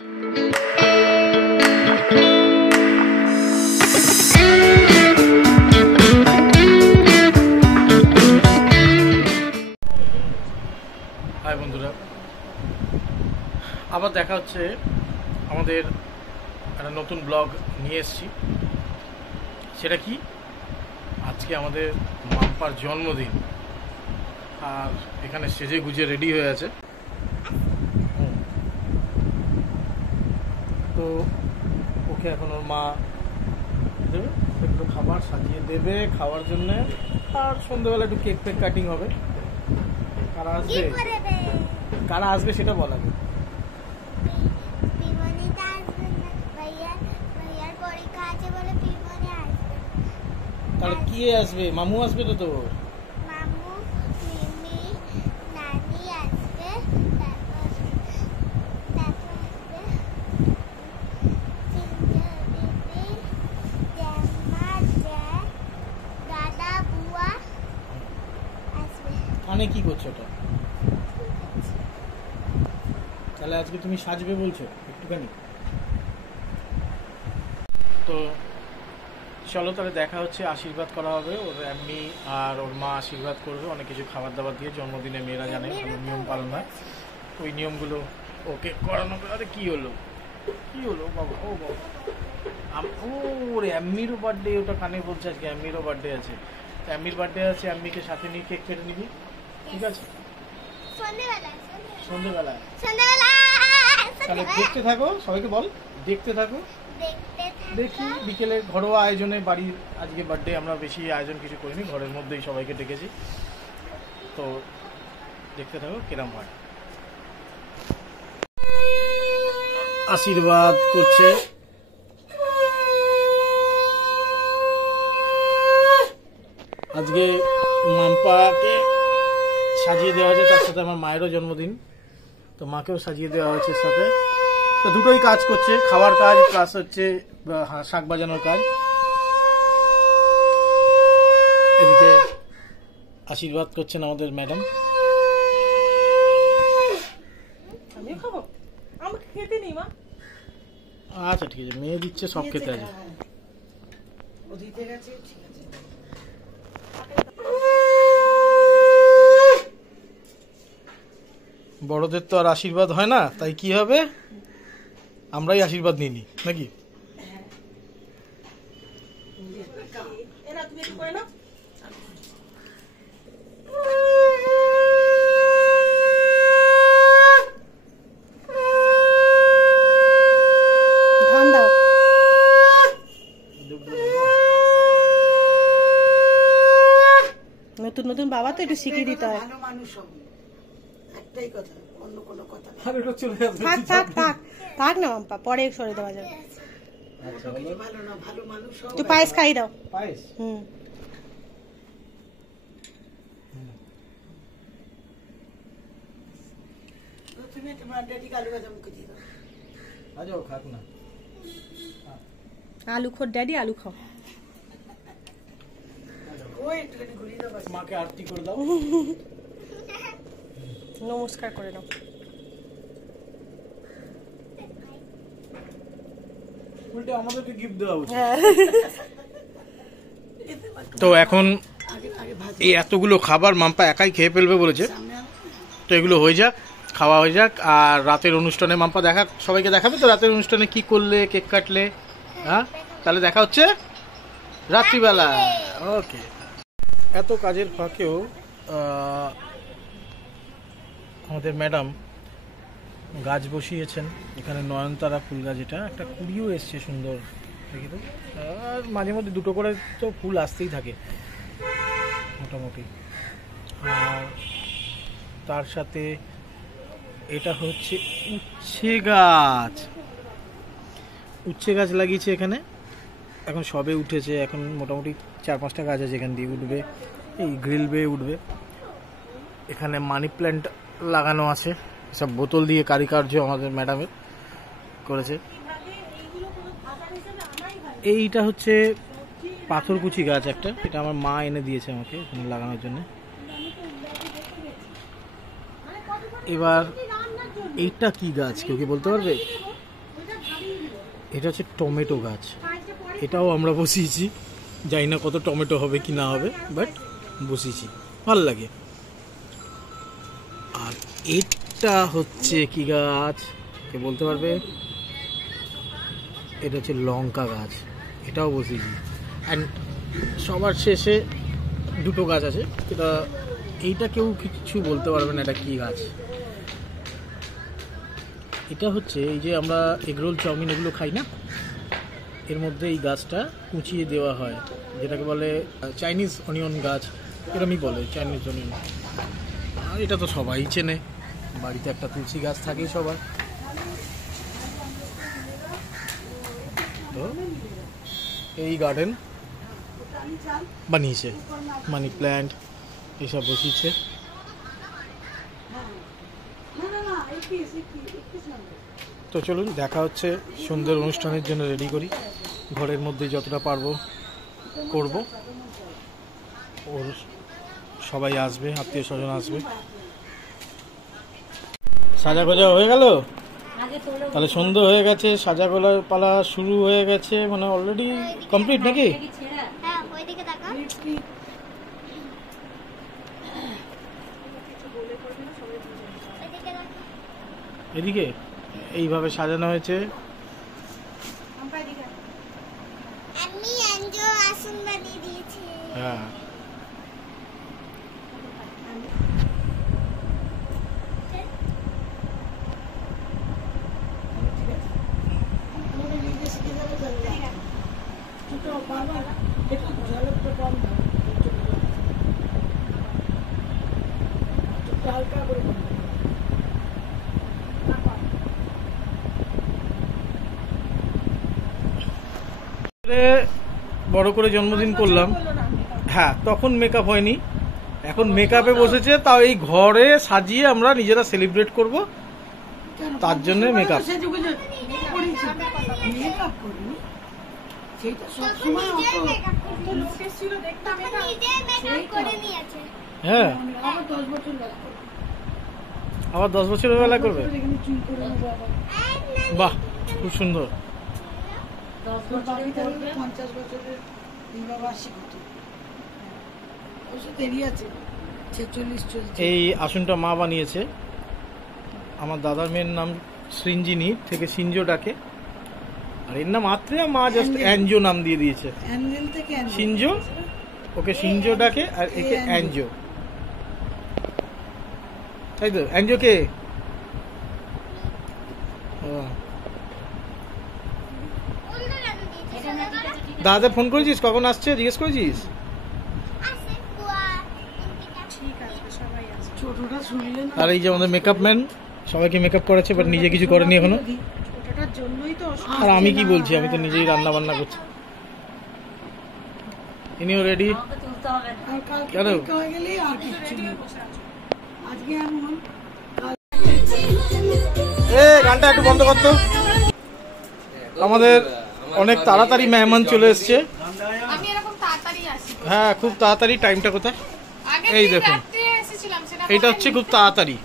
High বন্ধুরা, আবার দেখা হচ্ছে। আমাদের একটা নতুন ব্লগ নিয়ে এসেছি। সেটা কি, আজকে আমাদের মাম্পার জন্মদিন, আর এখানে সেজে গুজে রেডি হয়ে আছে। তো ওকে এখন ওর মা দেবে একটু খাবার সাজিয়ে দেবে খাওয়ার জন্যে, আর সন্ধ্যেবেলা একটু কেক ফেক কাটিং হবে। কারা আসবে সেটা বলা যাবে। তাহলে কি আসবে? মামু আসবে তো? মামু, মিমি, নানি আসবে, তারপর আসবে চিঞ্জু দিদি, জ্যামা, দাদা, বুয়া আসবে। কানে কি করছো ওটা? তাহলে আজকে তুমি সাজবে বলছো একটুখানি? তো চলো তাহলে দেখা হচ্ছে, আশীর্বাদ করা হবে। ওর এমনি আর ওর মা আশীর্বাদ করবে অনেক কিছু খাবার দাবার দিয়ে। জন্মদিনে মেয়েরা জানে ভালো নিয়ম পালন হয়, ওই নিয়মগুলো ওকে করানো। আরে কি হলো বাবা? ও বাবা, ওর অ্যাম্মিরও বার্থডে। ওটা কানে বলছে আজকে অ্যাম্মিরও বার্থডে আছে। অ্যাম্মির বার্থডে আছে, অ্যাম্মিকে সাথে নিয়ে কেক কেটে নিবি, ঠিক আছে? সন্ধ্যেবেলা তাহলে দেখতে থাকো, সবাইকে বল দেখতে থাকো। দেখি বিকেলে ঘরোয়া আয়োজনে, বাড়ির আজকে বার্থডে, আমরা বেশি আয়োজন কিছু করিনি, ঘরের মধ্যেই সবাইকে ডেকেছি। তো দেখতে থাকো কিরম হয়। আশীর্বাদ করছে। আজকে মাম্পাকে সাজিয়ে দেওয়া হয়েছে, তার সাথে আমার মায়েরও জন্মদিন, তো মাকেও সাজিয়ে দেওয়া হয়েছে সাথে। তো দুটোই কাজ করছে, খাওয়ার কাজ প্লাস হচ্ছে শাক বাজানোর কাজ। এদিকে আশীর্বাদ করছেন আমাদের ম্যাডাম। আচ্ছা ঠিক আছে, মেয়ে দিচ্ছে, সব খেতে আছে। বড়দের তো আর আশীর্বাদ হয় না, তাই কি হবে, আমরাই আশীর্বাদ নিয়ে নিই নাকি? নতুন নতুন বাবা তো একটু শিখিয়ে দিতে হয়। থাক না মাম্পা, পরে সরে দেওয়া যাবে। একটু পায়েস খাই দাও। আলু খোর ড্যাডি, আলু খাও। মাকে আরতি করে দাও, নমস্কার করে দাও। উল্টে আমাদেরকে গিফট দেওয়া উচিত। তো এখন এই এতগুলো খাবার মাম্পা একাই খেয়ে ফেলবে বলেছে, তো এগুলো হয়ে যাক, খাওয়া হয়ে যাক। আর রাতের অনুষ্ঠানে মাম্পা সবাইকে দেখাবে তো রাতের অনুষ্ঠানে কি করলে, কেক কাটলে। হ্যাঁ, তাহলে দেখা হচ্ছে রাত্রিবেলা। ওকে। এত কাজের ফাঁকেও আমাদের ম্যাডাম গাছ বসিয়েছেন এখানে, নয়নতারা ফুল গাছ। এটা একটা কুড়িও এসছে সুন্দর, দেখি তো। আর মাঝে মধ্যে দুটো করে তো ফুল আসতেই থাকে মোটামুটি। আর তার সাথে এটা হচ্ছে উচ্ছে গাছ লাগিয়েছে এখানে, এখন সবে উঠেছে। এখন মোটামুটি 4-5টা গাছ আছে, এখান দিয়ে উঠবে, এই গ্রিল বেয়ে উঠবে। এখানে মানি প্ল্যান্ট লাগানো আছে, সব বোতল দিয়ে কারিকার্য আমাদের ম্যাডামের করেছে। এইটা হচ্ছে পাথরকুচি গাছ একটা, এটা আমার মা এনে দিয়েছে আমাকে এখানে লাগানোর জন্য। এবার এইটা কি গাছ, কেউ কি বলতে পারবে? এটা হচ্ছে টমেটো গাছ, এটাও আমরা বসিয়েছি। জানি না কত টমেটো হবে কি না হবে, বাট বসিয়েছি, ভালো লাগে। আর এটা হচ্ছে কি গাছ কে বলতে পারবে? এটা হচ্ছে লঙ্কা গাছ, এটাও বসিয়েছি। অ্যান্ড সবার শেষে দুটো গাছ আছে, এইটা কেউ কিছু বলতে পারবে না এটা কি গাছ। এটা হচ্ছে এই যে আমরা এগরোল চাউমিন এগুলো খাই না, এর মধ্যে এই গাছটা কুচিয়ে দেওয়া হয়, যেটাকে বলে চাইনিজ অনিয়ন গাছ, এরমই বলে চাইনিজ অনিয়ন। আর এটা তো সবাই চেনে, বাড়িতে একটা তুলসী গাছ থাকেই সবার। তো এই গার্ডেন বানিয়েছে, মানি প্ল্যান্ট এসব বসিয়েছে। তো চলুন দেখা হচ্ছে, সুন্দর অনুষ্ঠানের জন্য রেডি করি, ঘরের মধ্যে যতটা পারবো করব। ওর সবাই আসবে, আত্মীয় স্বজন আসবে। সাজা গোজা হয়ে গেল, তাহলে সন্ধ্যা হয়ে গেছে, সাজা গোলা পালা শুরু হয়ে গেছে, মানে অলরেডি কমপ্লিট নাকি? হ্যাঁ, ওইদিকে তাকাও। ওইদিকে তাকাও। এদিকে এইভাবে সাজানো হয়েছে। আমি এনজো আসন বানিয়ে দিয়েছি। হ্যাঁ, বড় করে জন্মদিন করলাম। হ্যাঁ, তখন মেকআপ হয়নি, এখন মেকআপে বসেছে, তাও এই ঘরে সাজিয়ে আমরা নিজেরা সেলিব্রেট করব, তার জন্য মেকআপ। হ্যাঁ, আবার 10 বছরের বেলা করবে। বাহ, খুব সুন্দর। এই আসনটা মা বানিয়েছে। আমার দাদার মেয়ের নাম সৃঞ্জিনী, থেকে সিঞ্জো ডাকে, আর এর নাম আত্রেয়া, মা জাস্ট অ্যাঞ্জো নাম দিয়ে দিয়েছে। সিঞ্জো, ওকে সিঞ্জো ডাকে, আর একে অ্যাঞ্জো, তাই তো? অ্যাঞ্জো কে? দাদা ফোন করেছিস? কখন আসছে জিজ্ঞেস করেছিস? আর এই যে আমাদের মেকআপ ম্যান, সবাইকে মেকআপ করেছে, বাট নিজে কিছু করেনি এখনো। আর আমি কি বলছি, আমি তো নিজেই রান্না বান্না করছি। ইনিও রেডি। কেন গানটা একটু বন্ধ করতো? আমাদের অনেক তাড়াতাড়ি মেহমান চলে এসছে। হ্যাঁ, খুব তাড়াতাড়ি। টাইমটা কোথায়? এই দেখুন, এইটা হচ্ছে খুব তাড়াতাড়ি।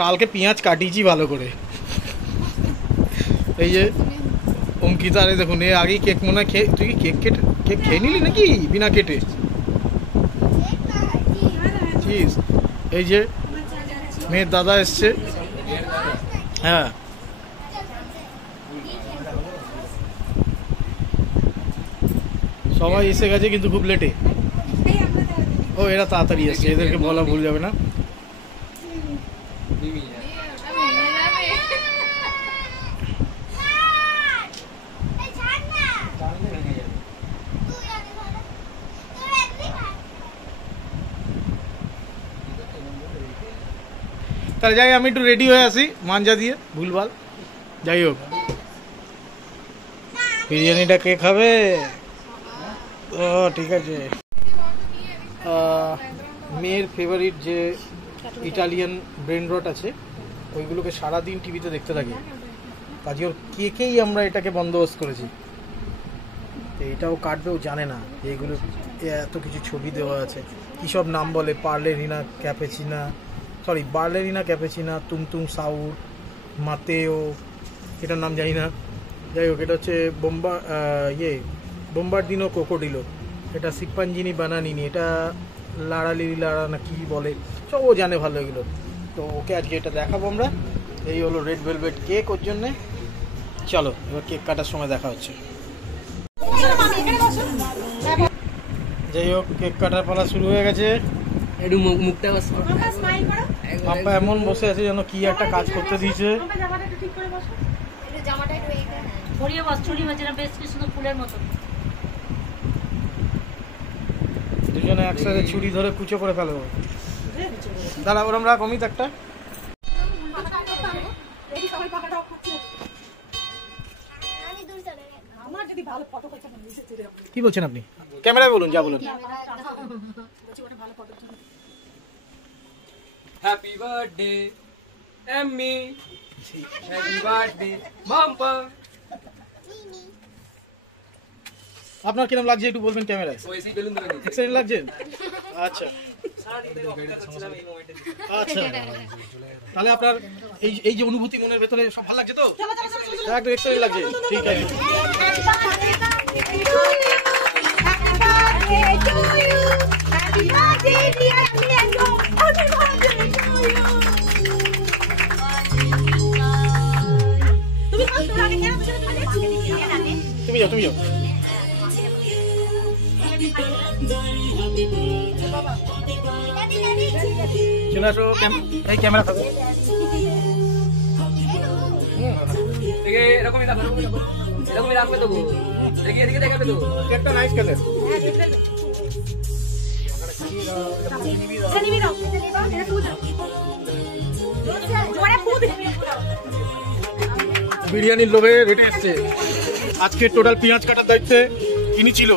কালকে পেঁয়াজ কাটিয়েছি ভালো করে। এই যে অঙ্কিতা, আরে দেখুন, এর আগেই কেক মনে হয় তুই কি কেক খেয়ে নিলি নাকি বিনা কেটে? এই যে মেয়ের দাদা এসছে। হ্যাঁ, সবাই এসে গেছে কিন্তু খুব লেটে। ও, এরা তাড়াতাড়ি এসছে, এদেরকে বলা ভুল যাবে না। তাহলে যাই, আমি একটু রেডি হয়ে আসি মাঞ্জা দিয়ে, ভুলভাল। যাই হোক, বিরিয়ানিটা কে খাবে? ও ঠিক আছে। মেয়ের ফেভারিট যে ইটালিয়ান ব্রেন রট আছে, ওইগুলোকে সারাদিন টিভিতে দেখতে থাকি, কাজে ওর কেকেই আমরা এটাকে বন্দোবস্ত করেছি। এটাও কাটবেও জানে না, এইগুলো এত কিছু ছবি দেওয়া আছে, কী সব নাম বলে, বার্লেরিনা ক্যাপেচিনা, তুমতুম সাউর, মাতেও, এটার নাম জানি না, যাই হোক এটা হচ্ছে বোম্বার্দিনো কোকোডিলো, এটা সিপ্পাঞ্জিনি বানানিনি, এটা লাড়া না কি বলে, সব ও জানে ভালো এগুলো। তো ওকে আজকে এটা দেখাবো আমরা। এই হলো রেড ভেলভেট কেক ওর জন্যে। চলো এবার কেক কাটার সময় দেখা হচ্ছে। যাই হোক কেক কাটার পালা শুরু হয়ে গেছে। একটু মুখটা পাপ্পা এমন বসে আছে যেন কি একটা কাজ করতে দিয়েছে। জামাটা একটু এইটা ছড়িয়ে বস, চুরি হয়েছে না বেশ কি সুন্দর ফুলের মতো। দুজনে একসাথে ছুরি ধরে কুচো করে ফেলবো। দাঁড়া ওরম রাখ অমিত একটা। আমি দূর চলে গেলাম। কি বলছেন আপনি? ক্যামেরায় বলুন, যা বলুন। Happy birthday Emmi, happy birthday Mampa. আপনার কিরকম লাগছে একটু বলবেন ক্যামেরায়। ওইসি বেলুন ধরে নিয়ে এক্সাইটেড লাগছে? আচ্ছা আচ্ছা, তাহলে আপনার এই যে অনুভূতি মনের ভেতরে সব ভালো লাগছে তো? একটু এক্সাইটেড লাগছে, ঠিক আছে। তুমি যাও, তুমি যাও। চলে আসো, এই ক্যামেরা থাকো। দেখে এরকমই রাখো, এরকমই রাখবে তো, দেখি এদিকে দেখাবে তো। একটা নাইস কালার। বিরিয়ানির লোভে রেটে এসছে। আজকে টোটাল পেঁয়াজ কাটার দায়িত্বে ইনি ছিল।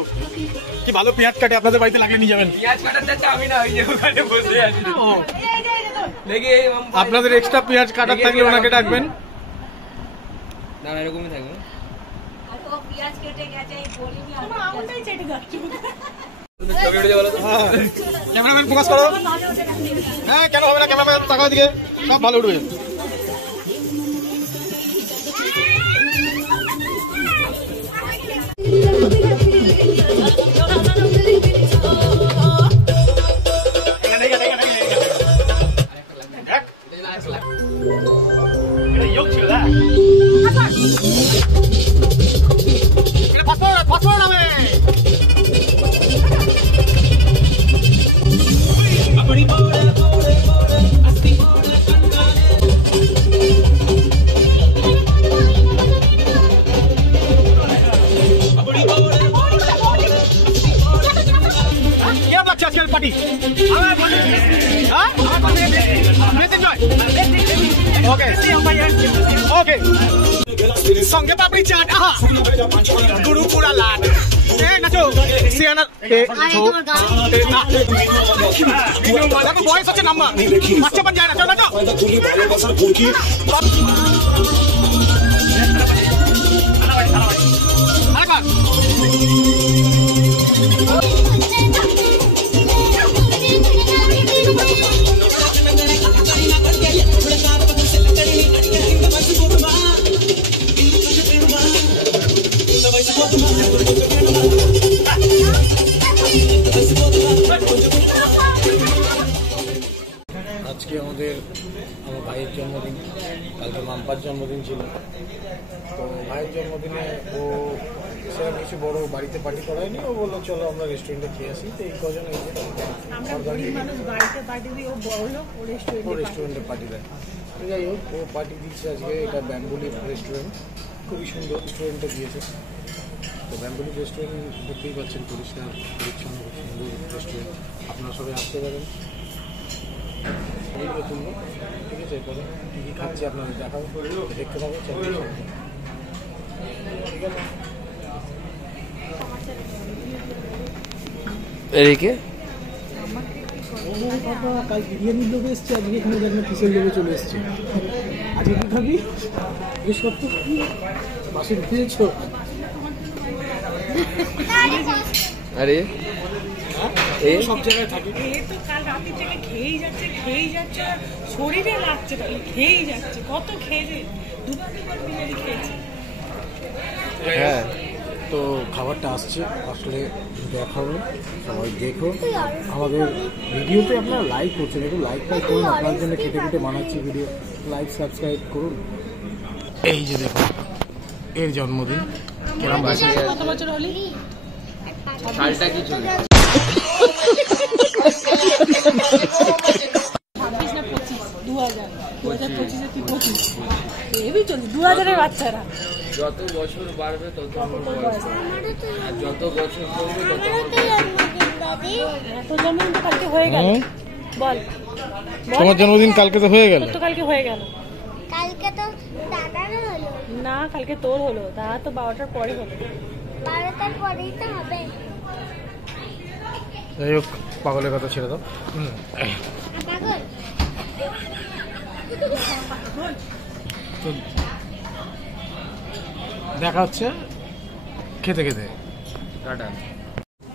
কি ভালো পেঁয়াজ কাটে, আপনাদের বাড়িতে লাগলে নিয়ে যাবেন। পেঁয়াজ কাটার চাচ্ছে আমি না, ওই যে ওখানে বসে আছি। দেখি আপনাদের এক্সট্রা পেঁয়াজ কাটার থাকলে ওনাকে ডাকবেন। না এরকমই থাকবে। ক্যামেরাম্যান ফোকাস করো। হ্যাঁ কেন হবে না, ক্যামেরাম্যান তাকাও দিকে, সব ভালো উঠবে। পার্টি ওকে ওকে সঙ্গে পাপড়ি চাট আহা গুরু পুরা লাট এ নাচো সিয়ানা দেখো বয়স হচ্ছে নাম্বার বাচ্চা পান যায় না, চল নাচো। আরেকবার আজকে আমার ভাইয়ের জন্মদিন, কালকে মাম্পার জন্মদিন ছিল। তো ভাইয়ের জন্মদিনে ও সেরকম কিছু বড় বাড়িতে পার্টি করায়নি, ও বললো চলো আমরা রেস্টুরেন্টে খেয়ে আসি। তো এই কজন এই রেস্টুরেন্টে পার্টি দেয়। তো যাই হোক ও পার্টি দিচ্ছে আজকে। এটা ব্যাম্বুলিপ রেস্টুরেন্ট, খুবই সুন্দর রেস্টুরেন্টে দিয়েছে। তো ব্যাম্বুলিপ রেস্টুরেন্ট দেখতেই পাচ্ছেন, পরিষ্কার পরিচ্ছন্ন সুন্দর রেস্টুরেন্ট। আপনারা সবাই আসতে পারেন। তুলবো ঠিক আছে, এরপরে কী কী খাচ্ছি আপনাদের দেখাবো, দেখতে পাবো। ঠিক আছে এদিকে কাল বিরিয়ানির লোক এসছে, আজকে এখানে দেখলাম কিসের লোকে চলে এসছে। আজকে কি খাবি বেশ করতো বাসে ঢুকিয়েছ। আরে সব জায়গায় থাকি, তো কাল রাতে থেকে খেয়েই যাচ্ছে, শরীরে লাগছে, খেয়েই যাচ্ছে, কত খেয়েছে। হ্যাঁ, তো খাবারটা আসছে, আসলে দেখাবো, সবাই দেখো। আমাদের ভিডিওতে আপনারা লাইক করছেন, একটু লাইক করুন, আপনার জন্য কেটে কেটে বানাচ্ছি ভিডিও, লাইক সাবস্ক্রাইব করুন। এই যে দেখুন এর জন্মদিন, কেমন বাসে কত বছর হলি? সালটা কি চলে 26 না 25? 2025 কি 25? এবি চলছে 2000 এর বাচ্চারা। যত বছর বাড়বে তত আমার বয়স বাড়বে। আর যত বছর কমবে তত আমার বয়স দাদি তোর জন্মদিন তো কালকে হয়ে গেল। বল তোমার জন্মদিন কালকে তো হয়ে গেল। তোর তো কালকে হয়ে গেল। কালকে তো দাদারও হলো, না কালকে তোর হলো, দাদা তো 12টার পরে হলো। 12টার পরেই তো হবে। যাই হোক, পাগলের কথা ছেড়ে দাও। পাগল তো দেখা হচ্ছে খেতে খেতে। টাটা।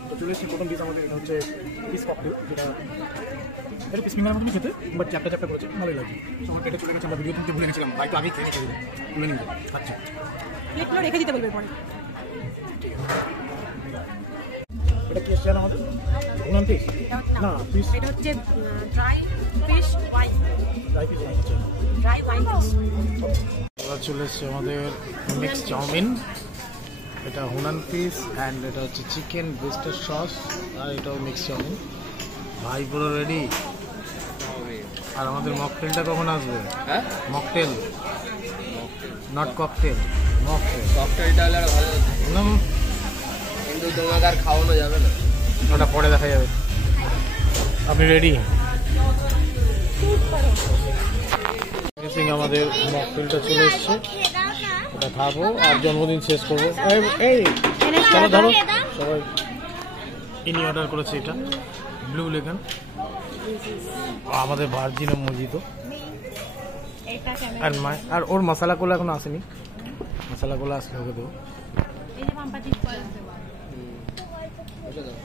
তো চলে এসেছি প্রথম পিস আমাদের, এটা হচ্ছে পিস ককটেল, যেটা এটা পিস ফিঙ্গারের মতনই খেতে, বাট চ্যাপটা চ্যাপটা করেছে, ভালোই লাগে। আমার পেটে চলে গেছে, আমরা ভিডিও তুলতে ভুলে গেছিলাম, ভাই তো আগেই খেয়ে নিয়েছে, তুলে নিতে। আচ্ছা, প্লেটগুলো রেখে দিতে বলবে পরে। এটা কি এসছে আমাদের উনান পিস না পিস, এটা হচ্ছে dry fish wine, dry piece আছে। Dry wine fish. এবার চলে এসছে আমাদের মিক্স চাউমিন, এটা হুনান পিস অ্যান্ড এটা হচ্ছে চিকেন বেস্টার সস, আর এটাও মিক্স চাউমিন। ভাই পুরো রেডি। আর আমাদের মকটেলটা কখন আসবে? হ্যাঁ, মকটেল, নট ককটেল, মকটেল। ককটেলটা হলে আর ভালো হতো। কিন্তু তোমাকে আর খাওয়ানো যাবে না, ওটা পরে দেখা যাবে। আপনি রেডি? আমাদের মকটেলটা চলে এসছে, খেয়ে দাও না, ওটা খাবো আর জন্মদিন শেষ করবো। এই চলো ধরো সবাই। ইনি অর্ডার করেছে এটা ব্লু লেগান, আমাদের ভার্জিন মজিতো, আর আর ওর মশলা কোলা এখনো আসেনি, মশলা কোলা আসলে ওকে দেবো। এই যে পাম্পাটি বুঝে দাও।